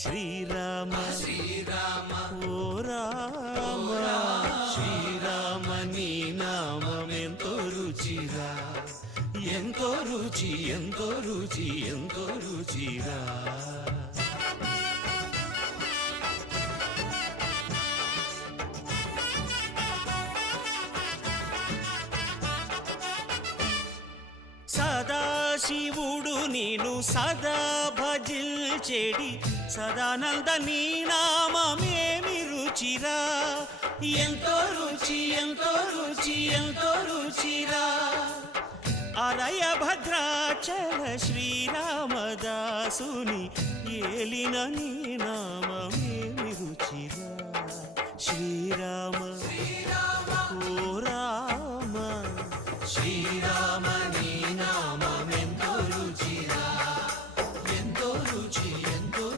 శ్రీరామ శ్రీరామ ఓ రామ శ్రీరామ నీ నామం ఎంతో రుచిరా, ఎంతో రుచి ఎంతో రుచి ఎంతో రుచిరా. సదాశివుడు నేను సదా భజిల్చెడి సదానంద నీ నామమేమి రుచిరా, ఎంతో రుచి ఎంతో రుచి ఎంతో రుచిరా. అరయ భద్రాచల శ్రీరామదాసుని ఏలిన నీ నామమేమి రుచిరా. శ్రీరామ ఓ